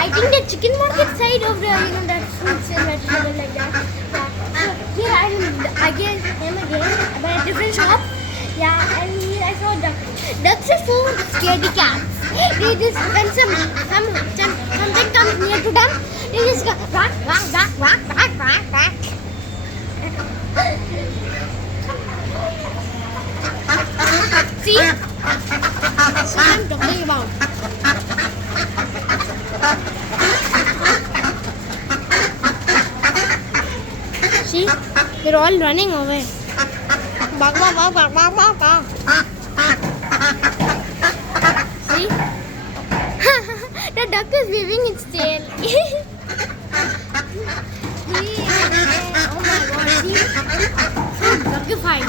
I think the chicken market side of the that fruits and vegetable like that. Yeah. So here I guess him again by a different shop. Yeah, and here I saw ducks. Ducks are so scaredy cats. They just when something comes near to them, they just go quack quack quack quack quack quack quack. See? That's what I'm talking about. See? They're all running away. Bak bak bak bak bak bak bak. See? The duck is waving its tail. See? Oh my god, see? So duckified.